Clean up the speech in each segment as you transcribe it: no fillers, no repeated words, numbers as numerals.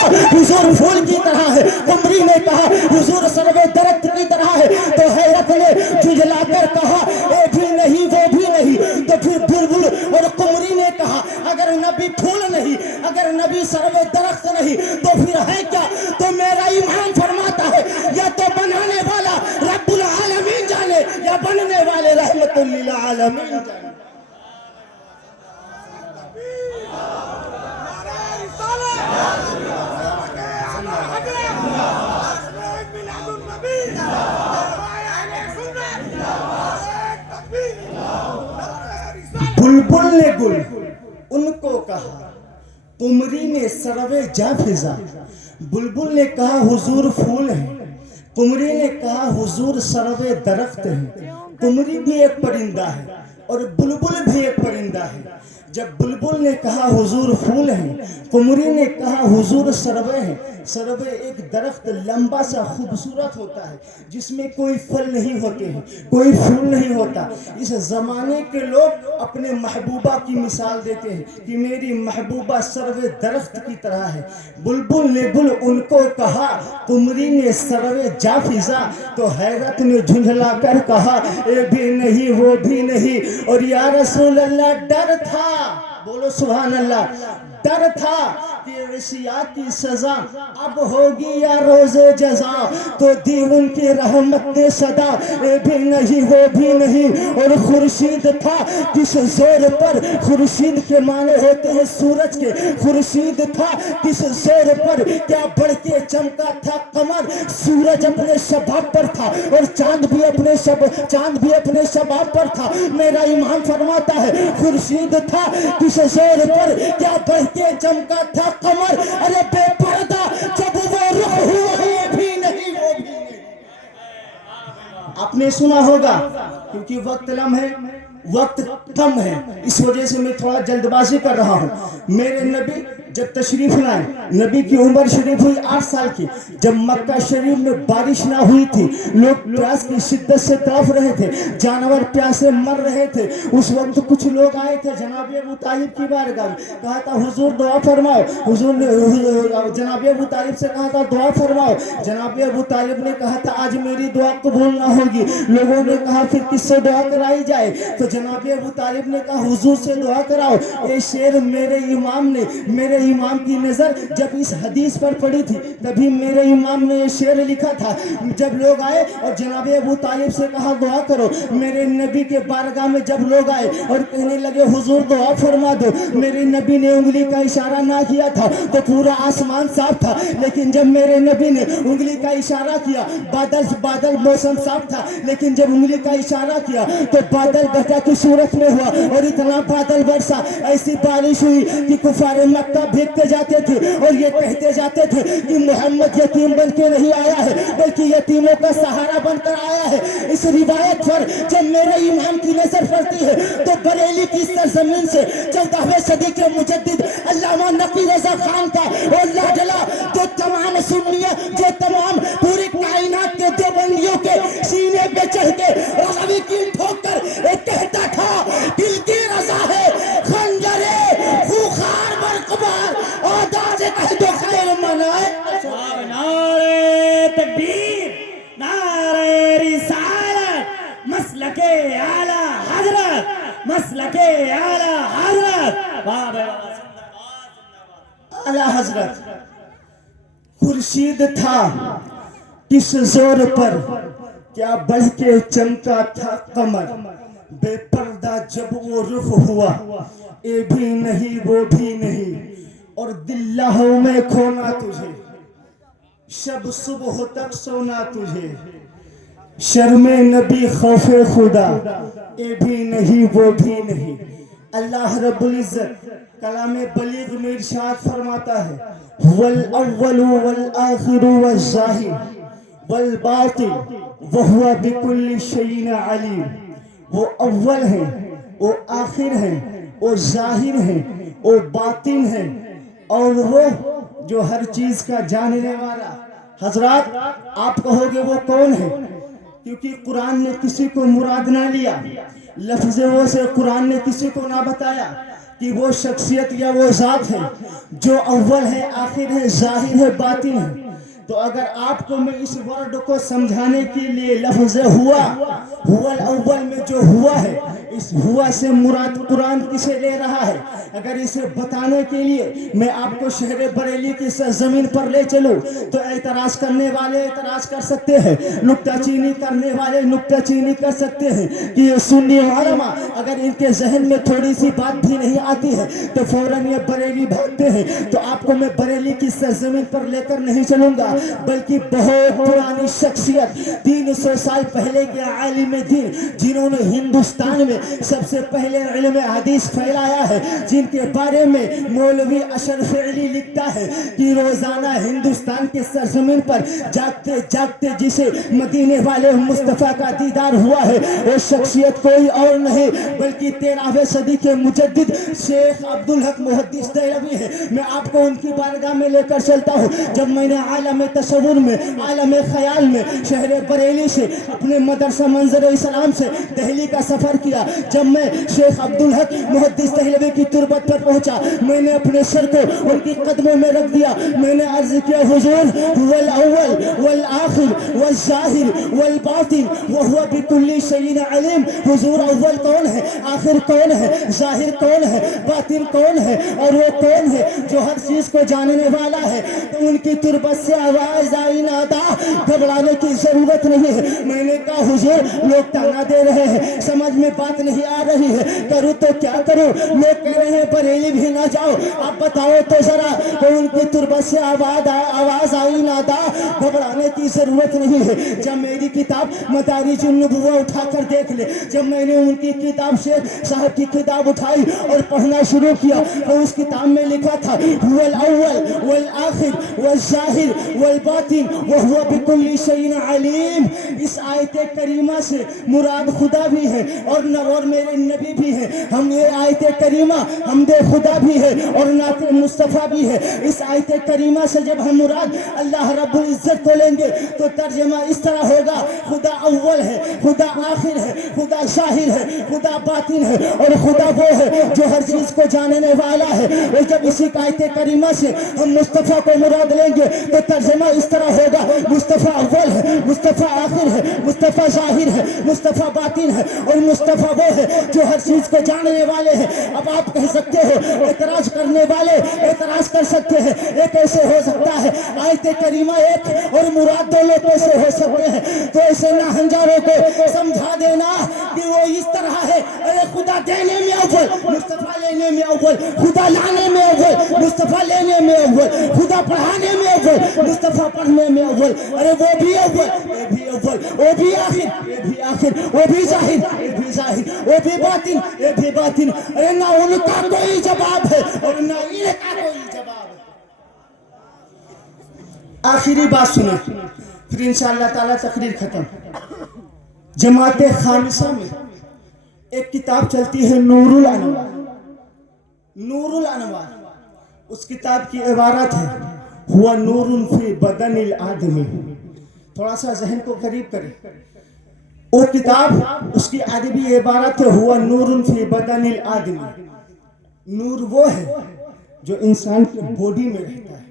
کہا حضور پھول کی طرح ہے، قمری نے کہا حضور سروے درخت کی طرح ہے، تو حیرت نے جھنجھلا کر کہا اے بھی نہیں وہ بھی نہیں۔ تو پھر بلبل اور قمری نے کہا اگر نبی پھول نہیں، اگر نبی سروے درخت نہیں تو پھر ہے کیا؟ تو میرا ایمان فرماتا ہے یا تو بنانے والا رب العالمین جانے یا بننے والے رحمت للعالمین جانے۔ بلبل نے گل ان کو کہا، قمری نے سروے جا فضا۔ بلبل نے کہا حضور پھول ہیں، قمری نے کہا حضور سروے درخت ہیں۔ قمری بھی ایک پرندہ ہے اور بلبل بھی ایک پرندہ ہے۔ جب بلبل نے کہا حضور پھول ہیں، قمری نے کہا حضور سروے ہیں۔ سروے ایک درخت لمبا سا خوبصورت ہوتا ہے جس میں کوئی پھل نہیں ہوتے ہیں، کوئی پھول نہیں ہوتا۔ اس زمانے کے لوگ اپنے محبوبہ کی مثال دیتے ہیں کہ میری محبوبہ سروے درخت کی طرح ہے۔ بلبل نے گل ان کو کہا، قمری نے سروے جا فضا۔ تو حیرت نے جھنجھلا کر کہا اے بھی نہیں وہ بھی نہیں۔ اور یا رسول اللہ ڈر تھا، بولو سبحان اللہ، ڈر تھا کہ عصیاں کی سزا اب ہوگی یا روز جزا۔ تو دی ان کی رحمت نے صدا اے بھی نہیں وہ بھی نہیں۔ اور خورشید تھا کس زور پر، خورشید کے معنی ہوتے ہیں سورج کے، خورشید تھا کس زور پر کیا بڑھ کے چمکا تھا قمر۔ سورج اپنے شباب پر تھا اور چاند بھی اپنے شباب پر تھا۔ میرا ایمان فرماتا ہے خورشید تھا کس زور پر کیا بڑھ کے چمکا تھا قمر۔ ارے بے پردہ جب وہ رخ ہوا یہ بھی نہیں وہ بھی نہیں۔ آپ نے سنا ہوگا، کیونکہ وقت وقت کم ہے اس وجہ سے میں تھوڑا جلد بازی کر رہا ہوں۔ میرے نبی جب تشریف لائے، نبی کی عمر شریف ہوئی 8 سال کی، جب مکہ شریف میں بارش نہ ہوئی تھی، لوگ پیاس کی شدت سے تڑپ رہے تھے، جانور پیاسے مر رہے تھے۔ اس وقت کچھ لوگ آئے تھے جناب ابو طالب کی بارگاہ میں، کہا تھا حضور دعا فرماؤ۔ حضور نے جناب ابو طالب سے کہا تھا دعا فرماؤ۔ جناب ابو طالب نے کہا تھا آج میری دعا قبول نہ ہوگی۔ لوگوں نے کہا پھر کس سے دعا کرائی جائے؟ تو جناب ابو طالب نے کہا حضور سے دعا کراؤ۔ اے شیر میرے امام کی نظر جب اس حدیث پر پڑی تھی تبھی میرے امام نے یہ شعر لکھا تھا۔ جب لوگ آئے اور جناب ابو طالب سے کہا دعا کرو، میرے نبی کے بارگاہ میں جب لوگ آئے اور کہنے لگے حضور دعا فرما دو، میرے نبی نے انگلی کا اشارہ نہ کیا تھا تو پورا آسمان صاف تھا، لیکن جب میرے نبی نے انگلی کا اشارہ کیا بادل موسم صاف تھا، لیکن جب انگلی کا اشارہ کیا تو بادل گٹا کی صورت میں ہوا اور اتنا بادل برسا، ایسی بارش ہوئی کہ کفار مکہ بھیگتے جاتے تھے اور یہ کہتے جاتے تھے کہ محمد یتیم بن کے نہیں آیا ہے بلکہ یتیموں کا سہارا بن کر آیا ہے۔ اس روایت پر جب میرے امام کی نظر پڑتی ہے تو بریلی کی سرزمین سے 14ویں صدی کے مجدد علامہ نقی رضا خان کا اور لاڈلا جو تمام سنیہ جو تمام پوری کائنات کے دیوبندیوں کے سینے پہ چڑھ کے راوی کی ٹھوک کر ایک کہتا تھا دل کی رضا ہے خنجرے خوخار برقبار آدھا سے کہہ دو خیر منائے۔ نعرہ تکبیر، نعرہ رسالت، مسلک اعلی حضرت، مسلک اعلی حضرت، اعلی حضرت۔ خورشید تھا کس زور پر کیا بڑھ کے چمکا تھا قمر، بے پردہ جب وہ رخ ہوا اے بھی نہیں وہ بھی نہیں۔ اور دل لہو میں کھونا تجھے، شب صبح تک سونا تجھے، شرم نبی خوف خدا اے بھی نہیں وہ بھی نہیں۔ اللہ رب العزت کلام بلیغ میں ارشاد فرماتا ہے وَالْأَوَّلُ وَالْآخِرُ وَالظَّاهِرُ وَالْبَاطِنُ وَهُوَ بِكُلِّ شَيْءٍ عَلِيمٌ۔ وہ اول ہیں، وہ آخر ہیں، وہ ظاہر ہیں، وہ باطن ہیں، اور وہ جو ہر چیز کا جاننے والا۔ حضرات آپ کہو گے وہ کون ہے؟ کیونکہ قرآن نے کسی کو مراد نہ لیا، لفظ وہ سے قرآن نے کسی کو نہ بتایا، کہ وہ شخصیت یا وہ ذات ہے جو اول ہے، آخر ہے، ظاہر ہے، باطن ہے۔ تو اگر آپ کو میں اس ورڈ کو سمجھانے کے لیے لفظ ہوا الاول میں جو ہوا ہے، اس ہوا سے مراد قرآن کسے لے رہا ہے، اگر اسے بتانے کے لیے میں آپ کو شہر بریلی کی سرزمین پر لے چلوں تو اعتراض کرنے والے اعتراض کر سکتے ہیں، نکتہ چینی کرنے والے نکتہ چینی کر سکتے ہیں کہ یہ سنی علماء اگر ان کے ذہن میں تھوڑی سی بات بھی نہیں آتی ہے تو فوراً یہ بریلی بھاگتے ہیں۔ تو آپ کو میں بریلی کی سرزمین پر لے کر نہیں چلوں گا، بلکہ بہت پرانی شخصیت 300 سال پہلے کے عالم دین جنہوں نے ہندوستان میں سب سے پہلے علم حدیث پھیلایا ہے، جن کے بارے میں مولوی اشرف علی لکھتا ہے کہ روزانہ ہندوستان کے سرزمین پر جاگتے جاگتے جسے مدینے والے مصطفیٰ کا دیدار ہوا ہے، وہ شخصیت کوئی اور نہیں بلکہ 13ویں صدی کے مجدد شیخ عبدالحق محدث دہلوی ہے۔ میں آپ کو ان کی بارگاہ میں لے کر چلتا ہوں۔ جب میں نے عالم تصور میں، عالم خیال میں شہر بریلی سے اپنے مدرسہ منظر اسلام سے دہلی کا سفر کیا، جب میں شیخ عبدالحق محدث دہلوی کی تربت پر پہنچا، میں نے اپنے سر کو ان کی قدموں میں رکھ دیا، میں نے عرض کیا حضور هو الاول والآخر والظاہر والباطن وهو بكل شيء علیم۔ حضور اول کون ہے، آخر کون ہے، ظاہر کون ہے، باطن کون ہے، اور وہ کون ہے جو ہر چیز کو جاننے والا ہے۔ تو ان کی تربت سے آواز آئی نادا، گھبرانے کی ضرورت نہیں ہے۔ میں نے کہا حضور لوگ تانا دے رہے ہیں، سمجھ میں بات نہیں آ رہی ہے، کروں تو کیا کروں؟ لوگ کہہ رہے ہیں بریلی بھی نہ جاؤ، آپ بتاؤ تو ذرا۔ تو ان کی تربت سے آواز آئی نادا، گھبرانے کی ضرورت نہیں ہے۔ جب میری کتاب مدارج النبوہ اٹھا کر دیکھ لے، جب میں نے ان کی کتاب سے صاحب کی کتاب اٹھائی اور پڑھنا شروع کیا تو اس کتاب میں لکھا تھا هو الاول والآخر والظاہر والباطن وهو بكل شيء علیم۔ اس آیت کریمہ سے مراد خدا بھی ہے اور میرے نبی بھی ہے۔ ہم یہ آیت کریمہ حمد خدا بھی ہے اور نعت مصطفیٰ بھی ہے۔ اس آیت کریمہ سے جب ہم مراد اللہ رب العزت کو لیں گے تو ترجمہ اس طرح ہوگا، خدا اول ہے، خدا آخر ہے، خدا ظاہر ہے، خدا باطن ہے، اور خدا وہ ہے جو ہر چیز کو جاننے والا ہے۔ اور جب اسی آیت کریمہ سے ہم مصطفیٰ کو مراد لیں گے تو ترجمہ اس طرح ہوگا، مصطفیٰ اول ہے، مصطفیٰ آخر ہے، مصطفیٰ ظاہر ہے، مصطفیٰ باطن ہے، اور مصطفیٰ وہ ہے جو ہر چیز کو جاننے والے ہیں۔ اب آپ کہہ سکتے ہو، اعتراض کرنے والے اعتراض کر سکتے ہیں، یہ کیسے ہو سکتا ہے؟ آیت کریمہ ایک اور مراد دو لوگ کیسے ہو سکتے ہیں؟ تو ایسے ناہنجاروں کو سمجھا دینا کہ وہ اس طرح ہے، ارے خدا دینے میں اول، مصطفیٰ لینے میں اول، خدا لانے میں اول، مصطفیٰ لینے میں اول، خدا پڑھانے میں اول، مصطفیٰ پڑھنے میں اول، ارے وہ بھی اول، یہ بھی اول، وہ بھی آخر، یہ بھی آخر، وہ بھی ظاہر، یہ بھی ظاہر، وہ بھی باطن، یہ بھی باطن۔ ارے نہ ان کا کوئی جواب ہے اور نہ ان کا کوئی جواب ہے۔ آخری بات سنیں پھر انشاءاللہ تعالیٰ تقریر ختم۔ جماعت خامسہ میں ایک کتاب چلتی ہے نور الانوار، نور الانوار۔ اس کتاب کی عبارت ہے ہوا نور فی بدن الآدمی۔ تھوڑا سا ذہن کو قریب کریں، وہ کتاب اس کی ادبی عبارت ہے ہوا نور فی بدن الآدمی۔ نور وہ ہے جو انسان کی باڈی میں رہتا ہے،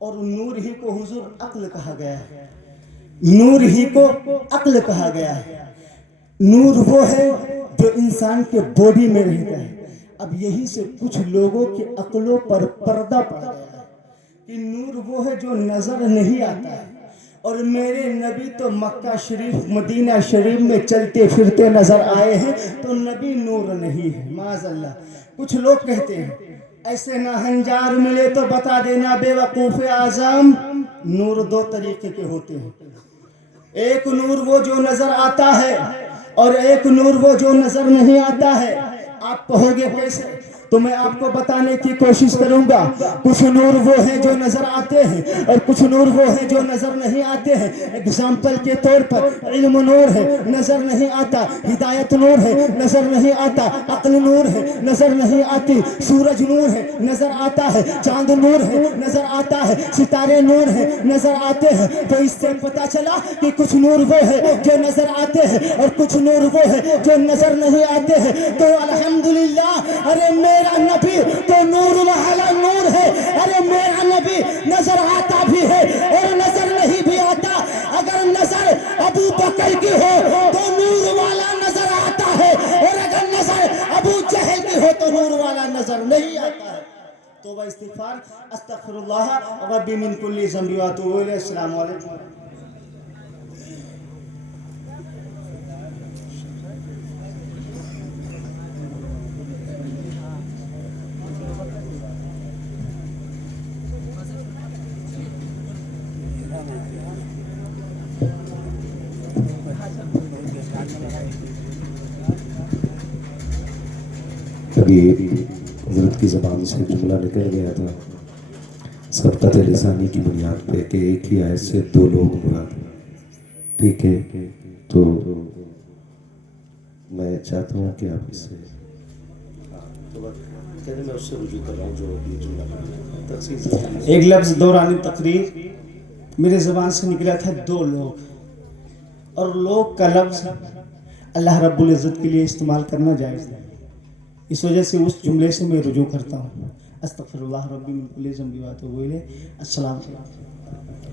اور نور ہی کو حضور عقل کہا گیا ہے، نور ہی کو عقل کہا گیا ہے۔ نور وہ ہے جو انسان کے باڈی میں رہتا ہے۔ اب یہی سے کچھ لوگوں کی عقلوں پر پردہ پڑ گیا ہے کہ نور وہ ہے جو نظر نہیں آتا ہے، اور میرے نبی تو مکہ شریف مدینہ شریف میں چلتے پھرتے نظر آئے ہیں، تو نبی نور نہیں ہے معاذ اللہ۔ کچھ لوگ کہتے ہیں ایسے ناہنجار ملے تو بتا دینا بے وقوف اعظم، نور دو طریقے کے ہوتے ہیں، ایک نور وہ جو نظر آتا ہے اور ایک نور وہ جو نظر نہیں آتا ہے۔ آپ کہو گے کیسے؟ تو میں آپ کو بتانے کی کوشش کروں گا۔ کچھ نور وہ ہیں جو نظر آتے ہیں اور کچھ نور وہ ہیں جو نظر نہیں آتے ہیں۔ اگزامپل کے طور پر علم نور ہے، نظر نہیں آتا، ہدایت نور ہے، نظر نہیں آتا، عقل نور ہے، نظر نہیں آتی، سورج نور ہے، نظر آتا ہے، چاند نور ہے، نظر آتا ہے، ستارے نور ہیں، نظر آتے ہیں۔ تو اس سے پتا چلا کہ کچھ نور وہ ہے جو نظر آتے ہیں اور کچھ نور وہ ہے جو نظر نہیں آتے ہیں۔ تو الحمدللہ، ارے میرے میرا نبی تو نور والا نور ہے. ارے میرا نبی نظر آتا بھی ہے اور نظر نہیں بھی آتا. اگر نظر ابو بکر کی ہو تو نور والا نظر آتا ہے, اور اگر نظر ابو جہل کی ہو تو نور والا نظر نہیں آتا ہے. توبہ استغفار. استغفر اللہ ربی من کل ذنب واتوب الیہ. السلام علیکم. ابھی حضرت کی زبان سے جملہ نکل گیا تھا سبقت لسانی کی بنیاد پہ کہ ایک ہی آیت سے دو لوگ مراد ہیں. ٹھیک ہے, تو میں چاہتا ہوں کہ آپ اس سے میں اس سے رجوع کر رہا ہوں جو یہ جملہ تفصیل. ایک لفظ دوران تقریر میرے زبان سے نکلا تھا دو لوگ, اور لوگ کا لفظ اللہ رب العزت کے لیے استعمال کرنا جائز ہے. اس وجہ سے اس جملے سے میں رجوع کرتا ہوں. استغفر اللہ ربی من کل ذنب واتوب الیہ. السلام علیکم.